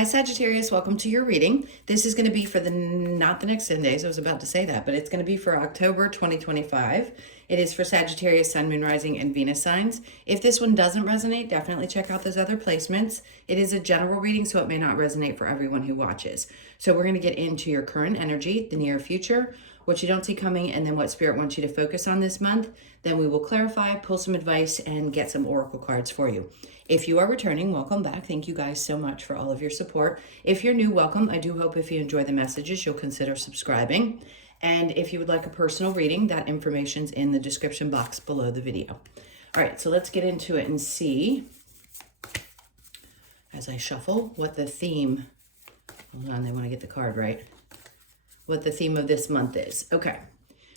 Hi Sagittarius, welcome to your reading. This is going to be for not the next 10 days, I was about to say that, but it's going to be for October 2025. It is for Sagittarius, Sun, Moon, Rising, and Venus signs. If this one doesn't resonate, definitely check out those other placements. It is a general reading, so it may not resonate for everyone who watches. So we're going to get into your current energy, the near future, what you don't see coming, and then what Spirit wants you to focus on this month. Then we will clarify, pull some advice, and get some oracle cards for you. If you are returning, welcome back. Thank you guys so much for all of your support. If you're new, welcome. I do hope if you enjoy the messages, you'll consider subscribing. And if you would like a personal reading, that information's in the description box below the video. All right, so let's get into it and see, as I shuffle, what the theme, hold on, they want to get the card right, what the theme of this month is. Okay,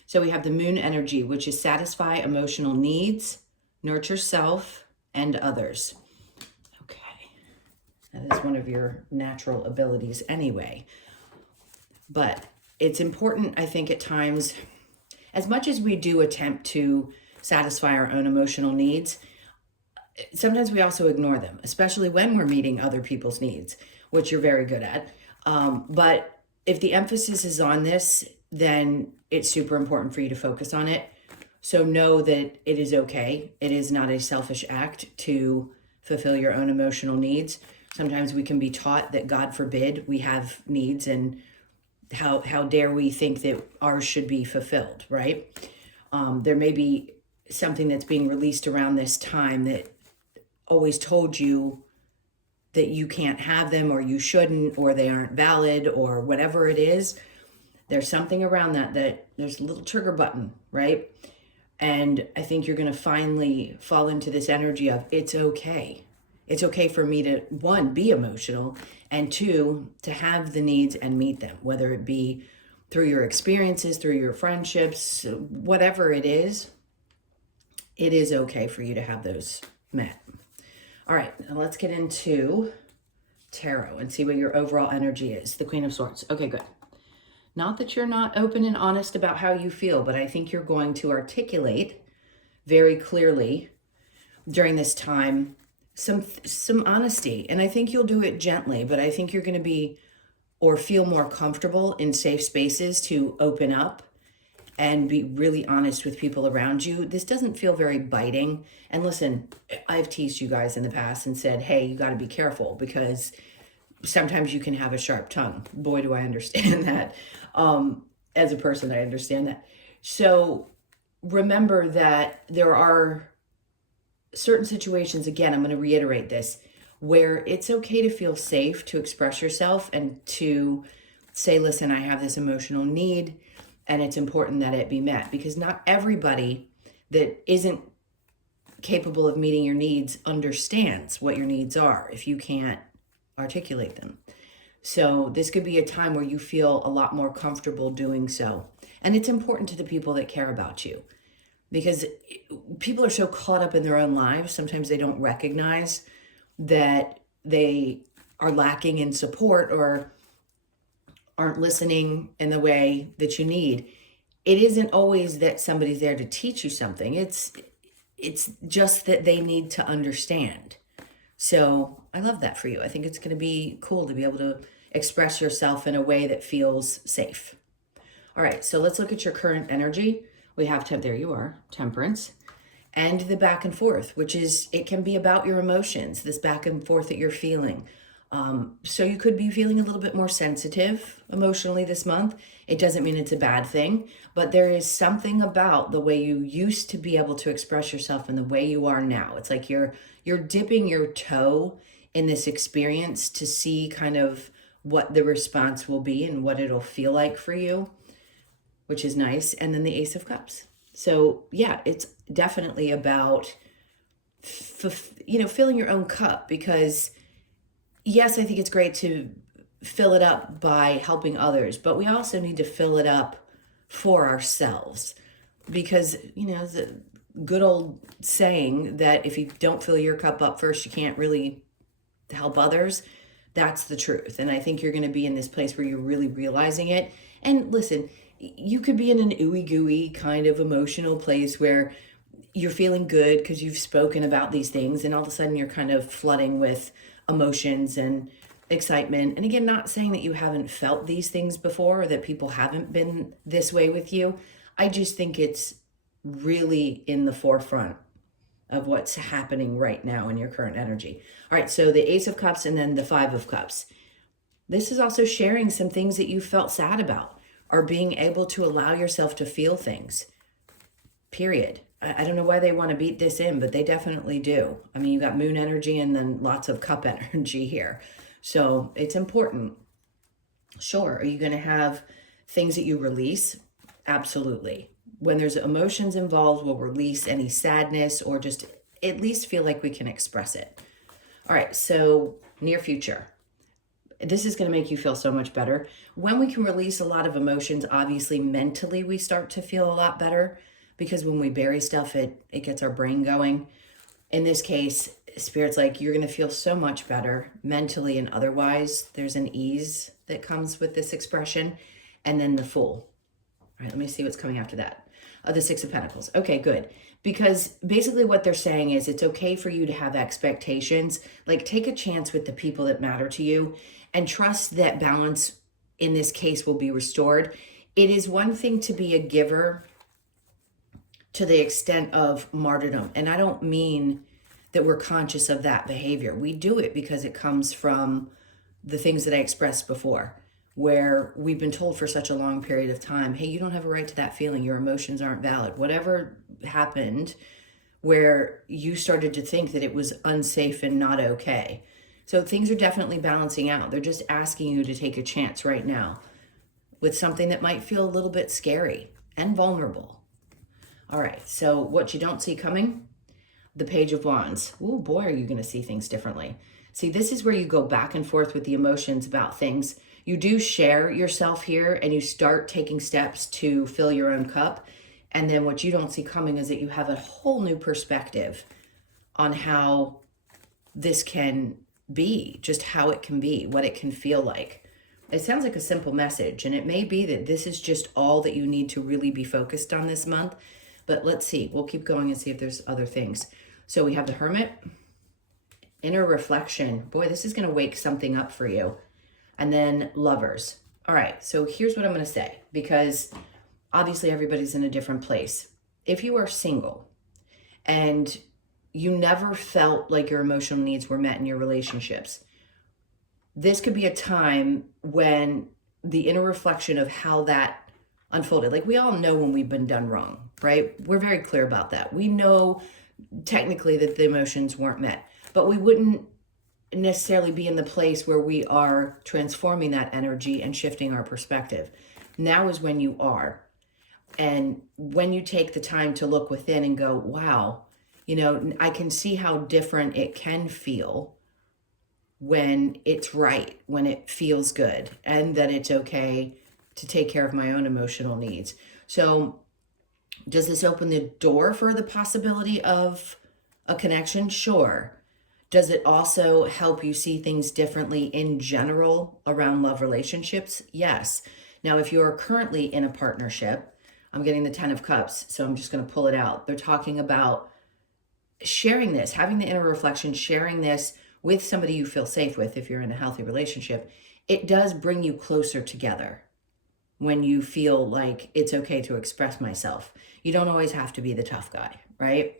so we have the moon energy, which is satisfy emotional needs, nurture self and others. Okay, that is one of your natural abilities anyway. But it's important, I think, at times, as much as we do attempt to satisfy our own emotional needs, sometimes we also ignore them, especially when we're meeting other people's needs, which you're very good at. But if the emphasis is on this, then it's super important for you to focus on it. So know that it is okay. It is not a selfish act to fulfill your own emotional needs. Sometimes we can be taught that, God forbid, we have needs, and how dare we think that ours should be fulfilled, right? There may be something that's being released around this time that always told you that you can't have them, or you shouldn't, or they aren't valid, or whatever it is. There's something around that there's a little trigger button, right? And I think you're going to finally fall into this energy of it's okay. It's okay for me to, one, be emotional, and two, to have the needs and meet them, whether it be through your experiences, through your friendships, whatever it is okay for you to have those met. All right, now let's get into tarot and see what your overall energy is. The Queen of Swords. Okay, good. Not that you're not open and honest about how you feel, but I think you're going to articulate very clearly during this time some honesty. And I think you'll do it gently, but I think you're going to be or feel more comfortable in safe spaces to open up and be really honest with people around you. This doesn't feel very biting. And listen, I've teased you guys in the past and said, hey, you got to be careful, because sometimes you can have a sharp tongue. Boy, do I understand that. As a person, I understand that. So remember that there are certain situations, again, I'm going to reiterate this, where it's okay to feel safe to express yourself and to say, listen, I have this emotional need, and it's important that it be met, because not everybody that isn't capable of meeting your needs understands what your needs are if you can't articulate them. So this could be a time where you feel a lot more comfortable doing so. And it's important to the people that care about you, because people are so caught up in their own lives. Sometimes they don't recognize that they are lacking in support or aren't listening in the way that you need. It isn't always that somebody's there to teach you something. It's just that they need to understand. So I love that for you. I think it's going to be cool to be able to express yourself in a way that feels safe. All right, so let's look at your current energy. We have, there you are, Temperance, and the back and forth, which is, it can be about your emotions, this back and forth that you're feeling. So you could be feeling a little bit more sensitive emotionally this month. It doesn't mean it's a bad thing, but there is something about the way you used to be able to express yourself and the way you are now. It's like you're dipping your toe in this experience to see kind of what the response will be and what it'll feel like for you, which is nice. And then the Ace of Cups. So yeah, it's definitely about, filling your own cup, because yes, I think it's great to fill it up by helping others, but we also need to fill it up for ourselves, because, the good old saying that if you don't fill your cup up first, you can't really help others. That's the truth. And I think you're going to be in this place where you're really realizing it. And listen, you could be in an ooey gooey kind of emotional place where you're feeling good because you've spoken about these things, and all of a sudden you're kind of flooding with emotions and excitement. And again, not saying that you haven't felt these things before or that people haven't been this way with you. I just think it's really in the forefront of what's happening right now in your current energy. All right, so the Ace of Cups and then the Five of Cups. This is also sharing some things that you felt sad about, or being able to allow yourself to feel things, period. I don't know why they want to beat this in, but they definitely do. I mean, you got moon energy and then lots of cup energy here. So it's important. Sure, are you going to have things that you release? Absolutely. When there's emotions involved, we'll release any sadness or just at least feel like we can express it. All right, so near future. This is going to make you feel so much better. When we can release a lot of emotions, obviously mentally we start to feel a lot better, because when we bury stuff, it gets our brain going. In this case, Spirit's like, you're going to feel so much better mentally and otherwise. There's an ease that comes with this expression. And then the Fool. All right, let me see what's coming after that. The Six of Pentacles. Okay, good. Because basically what they're saying is it's okay for you to have expectations. Like, take a chance with the people that matter to you and trust that balance in this case will be restored. It is one thing to be a giver to the extent of martyrdom. And I don't mean that we're conscious of that behavior. We do it because it comes from the things that I expressed before, where we've been told for such a long period of time, hey, you don't have a right to that feeling. Your emotions aren't valid. Whatever happened where you started to think that it was unsafe and not okay. So things are definitely balancing out. They're just asking you to take a chance right now with something that might feel a little bit scary and vulnerable. All right, so what you don't see coming, the Page of Wands. Oh boy, are you going to see things differently. See, this is where you go back and forth with the emotions about things. You do share yourself here and you start taking steps to fill your own cup. And then what you don't see coming is that you have a whole new perspective on how this can be, just how it can be, what it can feel like. It sounds like a simple message, and it may be that this is just all that you need to really be focused on this month. But let's see. We'll keep going and see if there's other things. So we have the Hermit, inner reflection. Boy, this is going to wake something up for you. And then Lovers. All right, so here's what I'm going to say, because obviously everybody's in a different place. If you are single and you never felt like your emotional needs were met in your relationships, this could be a time when the inner reflection of how that unfolded. Like, we all know when we've been done wrong, right? We're very clear about that. We know technically that the emotions weren't met, but we wouldn't necessarily be in the place where we are transforming that energy and shifting our perspective. Now is when you are. And when you take the time to look within and go, wow, you know, I can see how different it can feel when it's right, when it feels good, and that it's okay to take care of my own emotional needs. So does this open the door for the possibility of a connection? Sure. Does it also help you see things differently in general around love relationships? Yes. Now, if you are currently in a partnership, I'm getting the 10 of Cups, so I'm just going to pull it out. They're talking about sharing this, having the inner reflection, sharing this with somebody you feel safe with. If you're in a healthy relationship, it does bring you closer together when you feel like it's okay to express myself. You don't always have to be the tough guy, right?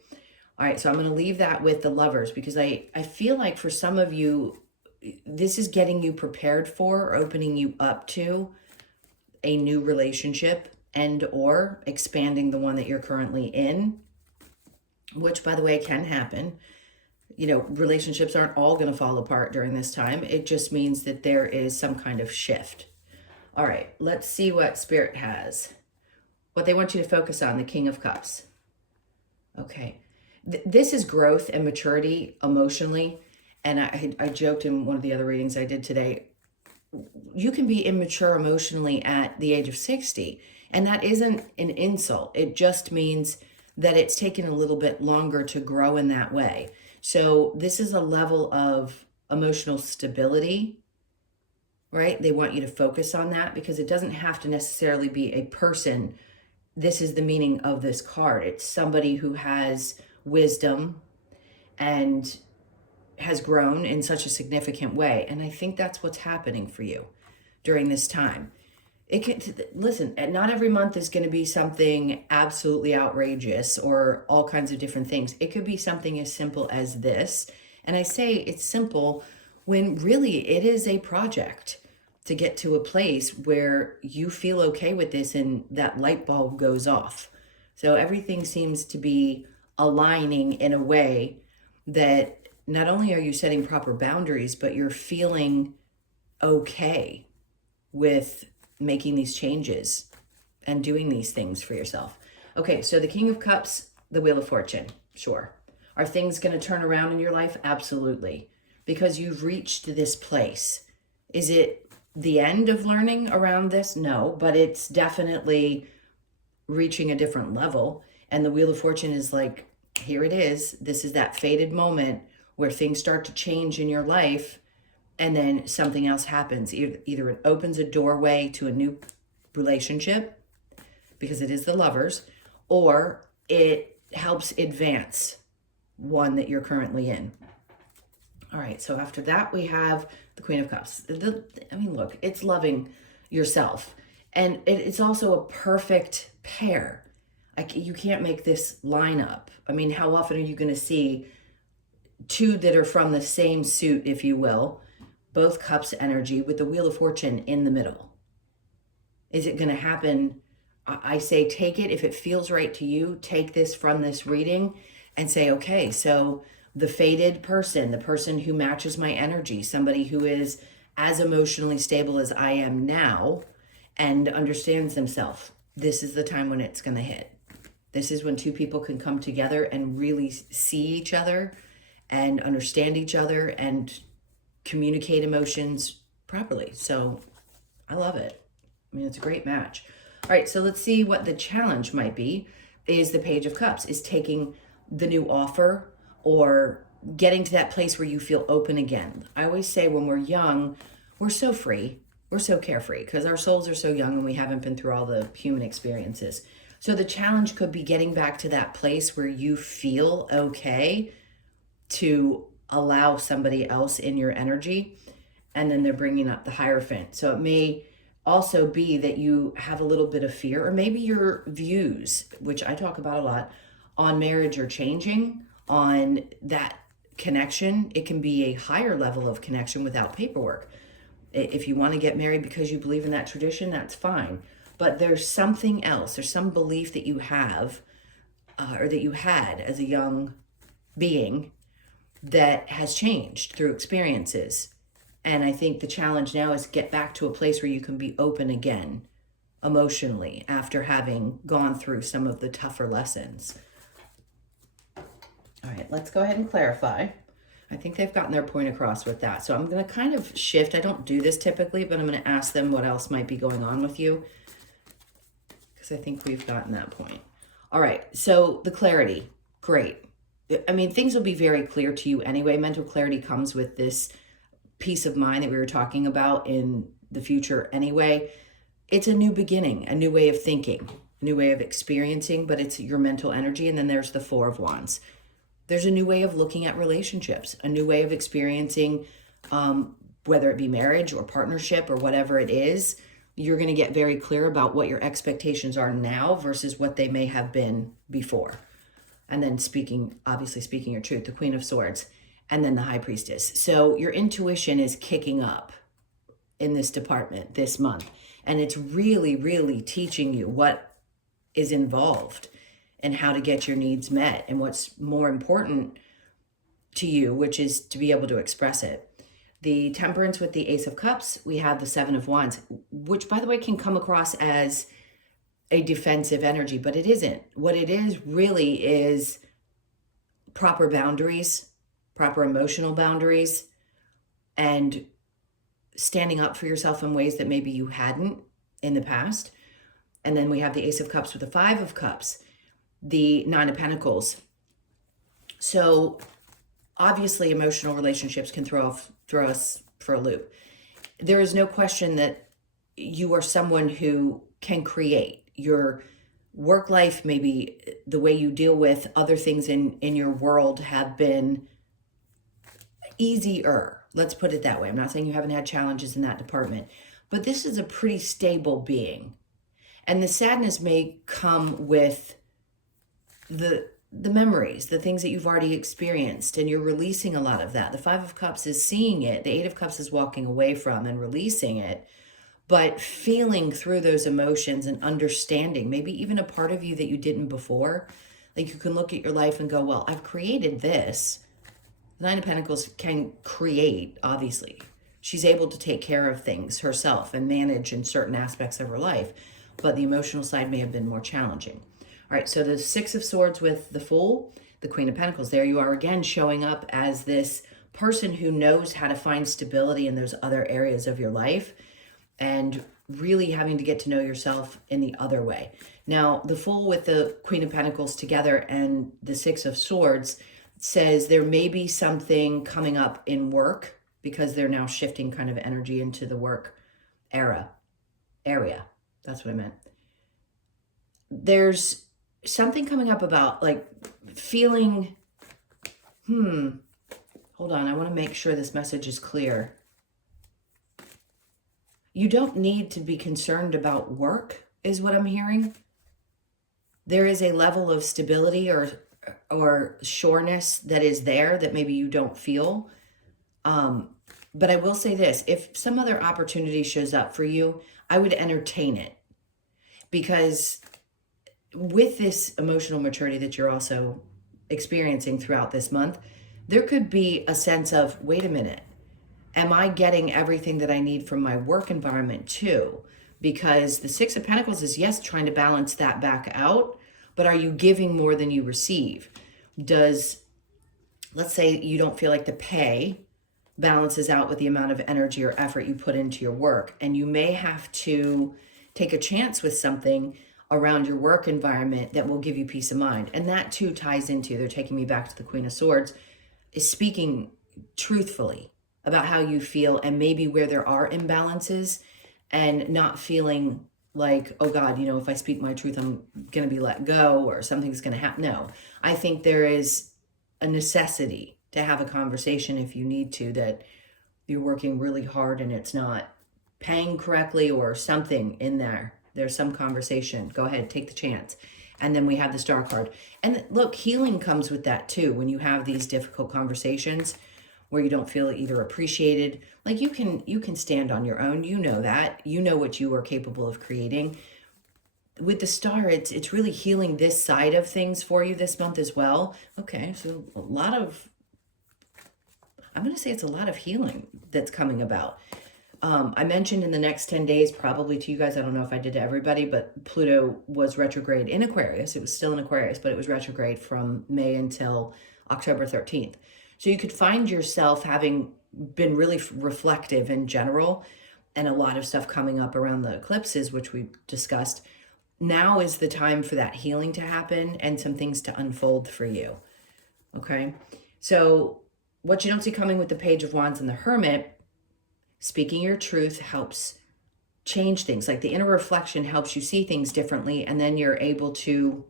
All right, so I'm going to leave that with the Lovers, because I feel like for some of you, this is getting you prepared for or opening you up to a new relationship and or expanding the one that you're currently in, which, by the way, can happen. You know, relationships aren't all going to fall apart during this time. It just means that there is some kind of shift. All right, let's see what Spirit has. What they want you to focus on, the King of Cups. Okay. This is growth and maturity emotionally. And I joked in one of the other readings I did today, you can be immature emotionally at the age of 60. And that isn't an insult. It just means that it's taken a little bit longer to grow in that way. So this is a level of emotional stability, right? They want you to focus on that, because it doesn't have to necessarily be a person. This is the meaning of this card. It's somebody who has wisdom and has grown in such a significant way. And I think that's what's happening for you during this time. It can, listen, not every month is going to be something absolutely outrageous or all kinds of different things. It could be something as simple as this. And I say it's simple when really it is a project to get to a place where you feel okay with this and that light bulb goes off. So everything seems to be aligning in a way that not only are you setting proper boundaries, but you're feeling okay with making these changes and doing these things for yourself. Okay, so the King of Cups, the Wheel of Fortune, sure. Are things going to turn around in your life? Absolutely. Because you've reached this place. Is it the end of learning around this? No, but it's definitely reaching a different level. And the Wheel of Fortune is like, here it is. This is that fated moment where things start to change in your life, and then something else happens. Either it opens a doorway to a new relationship, because it is the Lovers, or it helps advance one that you're currently in. All right, so after that, we have the Queen of Cups. Look, it's loving yourself. And it's also a perfect pair. Like, you can't make this line up. I mean, how often are you going to see two that are from the same suit, if you will, both cups energy with the Wheel of Fortune in the middle? Is it going to happen? I say take it. If it feels right to you, take this from this reading and say, okay, so the fated person, the person who matches my energy, somebody who is as emotionally stable as I am now and understands themselves, this is the time when it's going to hit. This is when two people can come together and really see each other and understand each other and communicate emotions properly. So I love it. I mean, it's a great match. All right, so let's see what the challenge might be. Is the Page of Cups, is taking the new offer or getting to that place where you feel open again. I always say when we're young, we're so free, we're so carefree because our souls are so young and we haven't been through all the human experiences. So the challenge could be getting back to that place where you feel okay to allow somebody else in your energy, and then they're bringing up the Hierophant. So it may also be that you have a little bit of fear, or maybe your views, which I talk about a lot, on marriage are changing, on that connection. It can be a higher level of connection without paperwork. If you want to get married because you believe in that tradition, that's fine. But there's something else. There's some belief that you have or that you had as a young being that has changed through experiences. And I think the challenge now is get back to a place where you can be open again emotionally after having gone through some of the tougher lessons. All right, let's go ahead and clarify. I think they've gotten their point across with that. So I'm going to kind of shift. I don't do this typically, but I'm going to ask them what else might be going on with you, because I think we've gotten that point. All right, so the clarity, great. I mean, things will be very clear to you anyway. Mental clarity comes with this peace of mind that we were talking about in the future anyway. It's a new beginning, a new way of thinking, a new way of experiencing, but it's your mental energy. And then there's the Four of Wands. There's a new way of looking at relationships, a new way of experiencing, whether it be marriage or partnership or whatever it is. You're going to get very clear about what your expectations are now versus what they may have been before. And then obviously speaking your truth, the Queen of Swords, and then the High Priestess. So your intuition is kicking up in this department this month. And it's really, really teaching you what is involved and how to get your needs met and what's more important to you, which is to be able to express it. The Temperance with the Ace of Cups, we have the Seven of Wands, which, by the way, can come across as a defensive energy, but it isn't. What it is really is proper boundaries, proper emotional boundaries, and standing up for yourself in ways that maybe you hadn't in the past. And then we have the Ace of Cups with the Five of Cups, the Nine of Pentacles. So obviously emotional relationships can throw us for a loop. There is no question that you are someone who can create. Your work life, maybe the way you deal with other things in your world have been, easier. Let's put it that way. I'm not saying you haven't had challenges in that department, but this is a pretty stable being. And the sadness may come with the memories, the things that you've already experienced, and you're releasing a lot of that. The Five of Cups is seeing it. The Eight of Cups is walking away from and releasing it, but feeling through those emotions and understanding, maybe even a part of you that you didn't before. Like you can look at your life and go, well, I've created this. The Nine of Pentacles can create, obviously. She's able to take care of things herself and manage in certain aspects of her life, but the emotional side may have been more challenging. All right, so the Six of Swords with the Fool, the Queen of Pentacles, there you are again, showing up as this person who knows how to find stability in those other areas of your life and really having to get to know yourself in the other way. Now, the Fool with the Queen of Pentacles together and the Six of Swords says there may be something coming up in work because they're now shifting kind of energy into the work area. That's what I meant. There's something coming up about like feeling, hold on. I want to make sure this message is clear. You don't need to be concerned about work is what I'm hearing. There is a level of stability or sureness that is there that maybe you don't feel. But I will say this, if some other opportunity shows up for you, I would entertain it, because with this emotional maturity that you're also experiencing throughout this month, there could be a sense of, wait a minute, am I getting everything that I need from my work environment too? Because the Six of Pentacles is, yes, trying to balance that back out, but are you giving more than you receive? Let's say you don't feel like the pay balances out with the amount of energy or effort you put into your work, and you may have to take a chance with something around your work environment that will give you peace of mind. And that too ties into, they're taking me back to the Queen of Swords, is speaking truthfully about how you feel and maybe where there are imbalances, and not feeling like, oh God, if I speak my truth, I'm going to be let go or something's going to happen. No, I think there is a necessity to have a conversation if you need to, that you're working really hard and it's not paying correctly or something in there. There's some conversation. Go ahead, take the chance. And then we have the Star card. And look, healing comes with that too. When you have these difficult conversations where you don't feel either appreciated, like you can stand on your own. You know that. You know what you are capable of creating. With the Star, it's really healing this side of things for you this month as well. Okay, so I'm going to say it's a lot of healing that's coming about. I mentioned in the next 10 days, probably to you guys, I don't know if I did to everybody, but Pluto was retrograde in Aquarius. It was still in Aquarius, but it was retrograde from May until October 13th. So you could find yourself having been really reflective in general, and a lot of stuff coming up around the eclipses, which we discussed. Now is the time for that healing to happen and some things to unfold for you. Okay. So what you don't see coming with the Page of Wands and the Hermit, speaking your truth helps change things. Like the inner reflection helps you see things differently, and then you're able to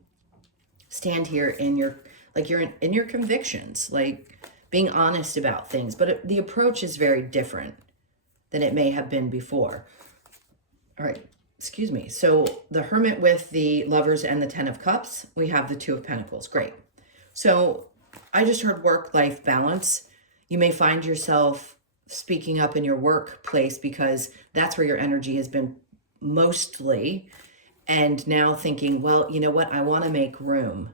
stand here in your convictions, like being honest about things. But the approach is very different than it may have been before. All right, excuse me. So the Hermit with the Lovers and the Ten of Cups, we have the Two of Pentacles. Great. So I just heard work-life balance. You may find yourself speaking up in your workplace because that's where your energy has been mostly. And now thinking, well, you know what? I want to make room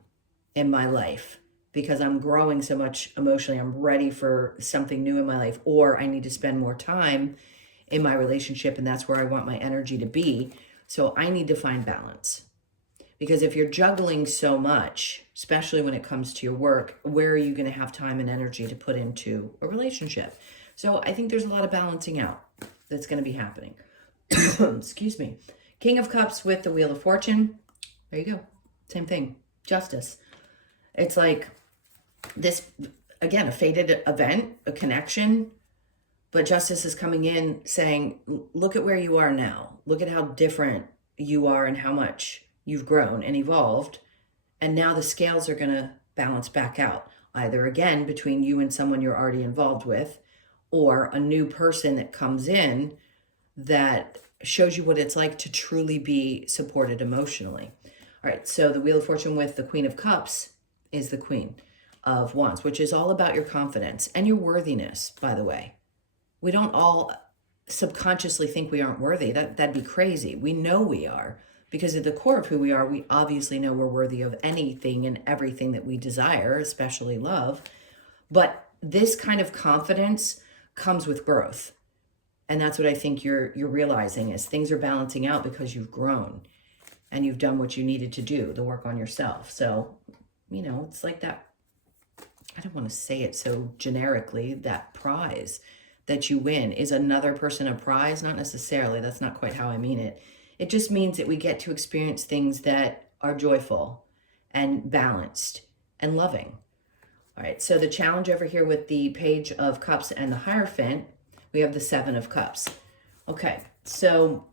in my life because I'm growing so much emotionally. I'm ready for something new in my life, or I need to spend more time in my relationship, and that's where I want my energy to be. So I need to find balance. Because if you're juggling so much, especially when it comes to your work, where are you going to have time and energy to put into a relationship? So I think there's a lot of balancing out that's going to be happening. Excuse me. King of Cups with the Wheel of Fortune. There you go. Same thing. Justice. It's like this, again, a fated event, a connection, but justice is coming in saying, look at where you are now. Look at how different you are and how much you've grown and evolved. And now the scales are going to balance back out. either again between you and someone you're already involved with, or a new person that comes in that shows you what it's like to truly be supported emotionally. All right, so the Wheel of Fortune with the Queen of Cups is the Queen of Wands, which is all about your confidence and your worthiness, by the way. We don't all subconsciously think we aren't worthy. That'd be crazy. We know we are, because at the core of who we are, we obviously know we're worthy of anything and everything that we desire, especially love. But this kind of confidence comes with growth. And that's what I think you're realizing, is things are balancing out because you've grown and you've done what you needed to do, the work on yourself. So, you know, it's like that, I don't want to say it so generically, that prize that you win. Is another person a prize? Not necessarily. That's not quite how I mean it. It just means that we get to experience things that are joyful and balanced and loving. All right, so the challenge over here with the Page of Cups and the Hierophant, we have the Seven of Cups. Okay, so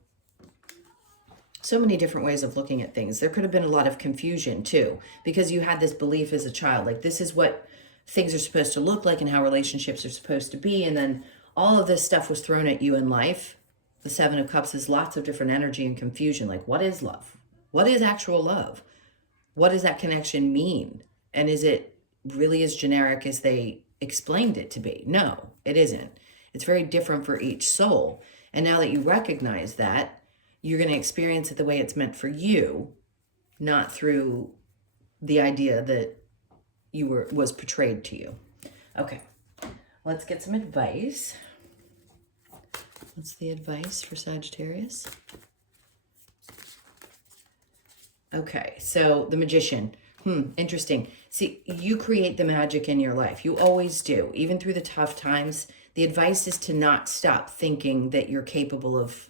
many different ways of looking at things. There could have been a lot of confusion too, because you had this belief as a child, like this is what things are supposed to look like and how relationships are supposed to be. And then all of this stuff was thrown at you in life. The Seven of Cups is lots of different energy and confusion. Like, what is love? What is actual love? What does that connection mean? And is it really as generic as they explained it to be? No, it isn't. It's very different for each soul. And now that you recognize that, you're going to experience it the way it's meant for you, not through the idea that was portrayed to you. Okay, let's get some advice. What's the advice for Sagittarius? Okay, so the Magician. Interesting. See, you create the magic in your life. You always do. Even through the tough times, the advice is to not stop thinking that you're capable of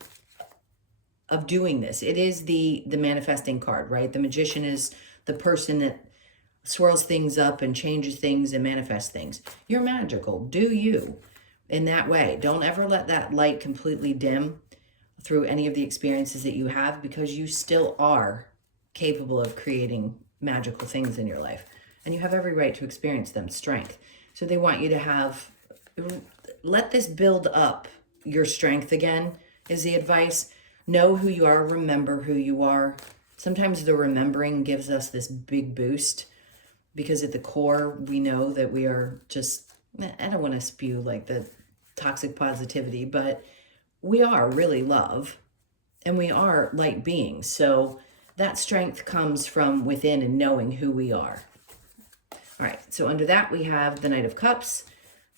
doing this. It is the manifesting card, right? The Magician is the person that swirls things up and changes things and manifests things. You're magical. Do you in that way. Don't ever let that light completely dim through any of the experiences that you have, because you still are capable of creating magical things in your life. And you have every right to experience them, strength. So they want you to let this build up your strength again, is the advice. Know who you are, remember who you are. Sometimes the remembering gives us this big boost, because at the core, we know that we are just, I don't want to spew like the toxic positivity, but we are really love and we are light beings. So that strength comes from within and knowing who we are. All right, so under that, we have the Knight of Cups.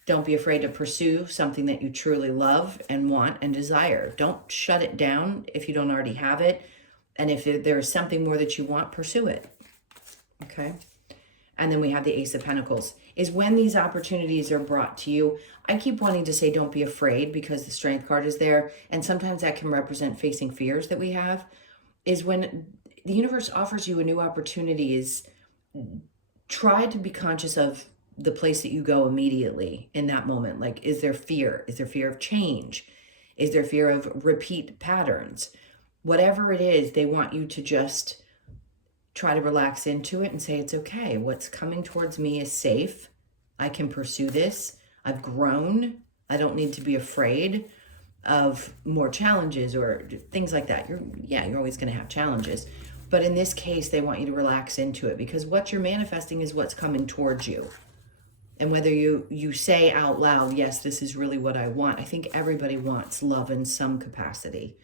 Don't be afraid to pursue something that you truly love and want and desire. Don't shut it down if you don't already have it. And if there's something more that you want, pursue it. Okay. And then we have the Ace of Pentacles. Is when these opportunities are brought to you, I keep wanting to say don't be afraid, because the Strength card is there. And sometimes that can represent facing fears that we have. Is when the universe offers you a new opportunity, is try to be conscious of the place that you go immediately in that moment. Like, is there fear? Is there fear of change? Is there fear of repeat patterns? Whatever it is, they want you to just try to relax into it and say, it's okay. What's coming towards me is safe. I can pursue this. I've grown. I don't need to be afraid of more challenges or things like that. You're always going to have challenges. But in this case, they want you to relax into it, because what you're manifesting is what's coming towards you. And whether you say out loud, yes, this is really what I want. I think everybody wants love in some capacity.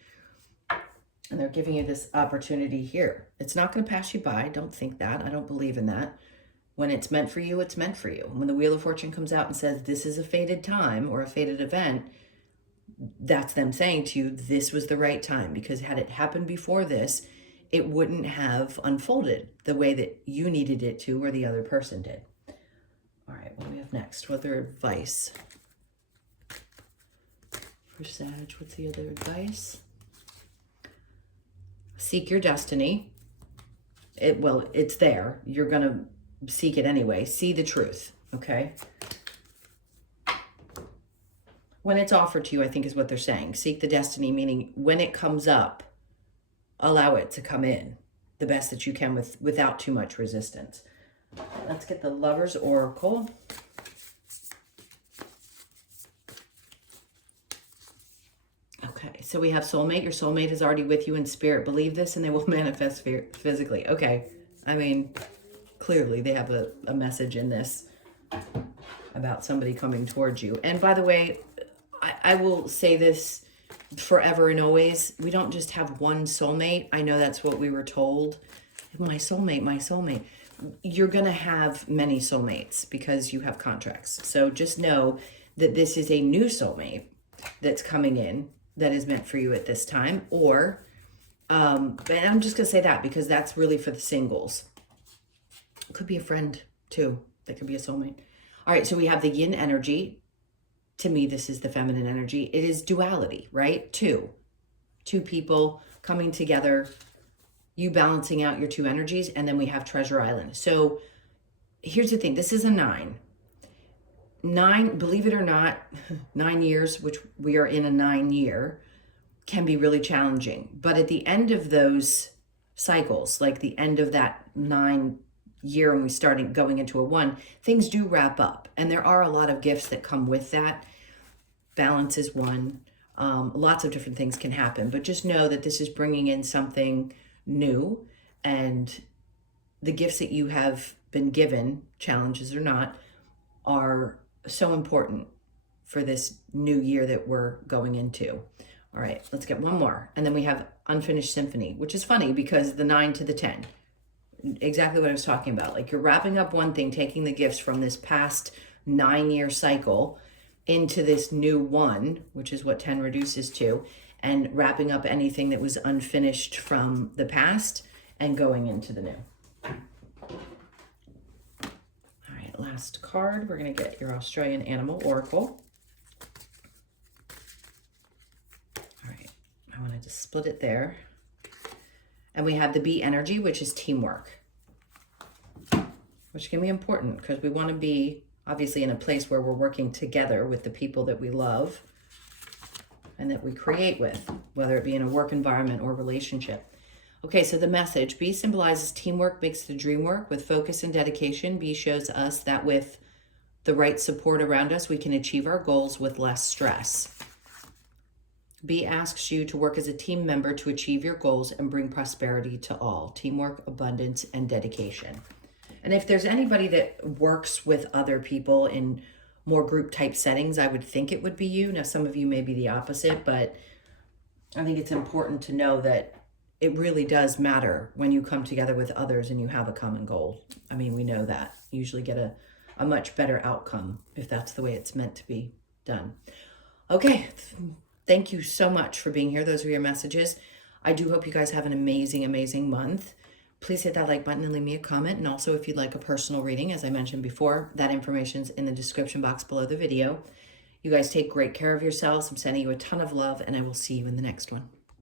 And they're giving you this opportunity here. It's not going to pass you by. Don't think that. I don't believe in that. When it's meant for you, it's meant for you. When the Wheel of Fortune comes out and says, this is a fated time or a fated event, that's them saying to you, this was the right time. Because had it happened before this, it wouldn't have unfolded the way that you needed it to, or the other person did. All right, what do we have next? What other advice for Sag? What's the other advice? Seek your destiny. It's there. You're going to seek it anyway. See the truth, okay? When it's offered to you, I think is what they're saying. Seek the destiny, meaning when it comes up, allow it to come in the best that you can without too much resistance. Let's get the Lover's Oracle. Okay, so we have soulmate. Your soulmate is already with you in spirit. Believe this and they will manifest physically. Okay, I mean, clearly they have a message in this about somebody coming towards you. And by the way, I will say this forever and always. We don't just have one soulmate. I know that's what we were told. My soulmate, my soulmate. You're going to have many soulmates because you have contracts. So just know that this is a new soulmate that's coming in that is meant for you at this time. Or, and I'm just going to say that because that's really for the singles. It could be a friend too. That could be a soulmate. All right, so we have the yin energy. To me, this is the feminine energy. It is duality, right? Two people coming together, you balancing out your two energies, and then we have Treasure Island. So here's the thing. This is a 9. 9, believe it or not, 9 years, which we are in a 9 year, can be really challenging. But at the end of those cycles, like the end of that 9 year and we starting going into a 1, things do wrap up. And there are a lot of gifts that come with that. Balance is one. Lots of different things can happen. But just know that this is bringing in something new, and the gifts that you have been given, challenges or not, are so important for this new year that we're going into. All right, let's get one more. And then we have Unfinished Symphony, which is funny because the 9 to the 10, exactly what I was talking about. Like you're wrapping up one thing, taking the gifts from this past 9-year cycle into this new 1, which is what 10 reduces to, and wrapping up anything that was unfinished from the past and going into the new. All right, last card. We're going to get your Australian Animal Oracle. All right, I wanted to split it there. And we have the Bee energy, which is teamwork, which can be important because we want to be obviously in a place where we're working together with the people that we love and that we create with, whether it be in a work environment or relationship. Okay, so the message, Bee symbolizes teamwork makes the dream work. With focus and dedication, Bee shows us that with the right support around us, we can achieve our goals with less stress. Bee asks you to work as a team member to achieve your goals and bring prosperity to all. Teamwork, abundance, and dedication. And if there's anybody that works with other people in more group type settings, I would think it would be you. Now, some of you may be the opposite, but I think it's important to know that it really does matter when you come together with others and you have a common goal. I mean, we know that. You usually get a much better outcome if that's the way it's meant to be done. Okay, thank you so much for being here. Those are your messages. I do hope you guys have an amazing, amazing month. Please hit that like button and leave me a comment. And also, if you'd like a personal reading, as I mentioned before, that information's in the description box below the video. You guys take great care of yourselves. I'm sending you a ton of love, and I will see you in the next one.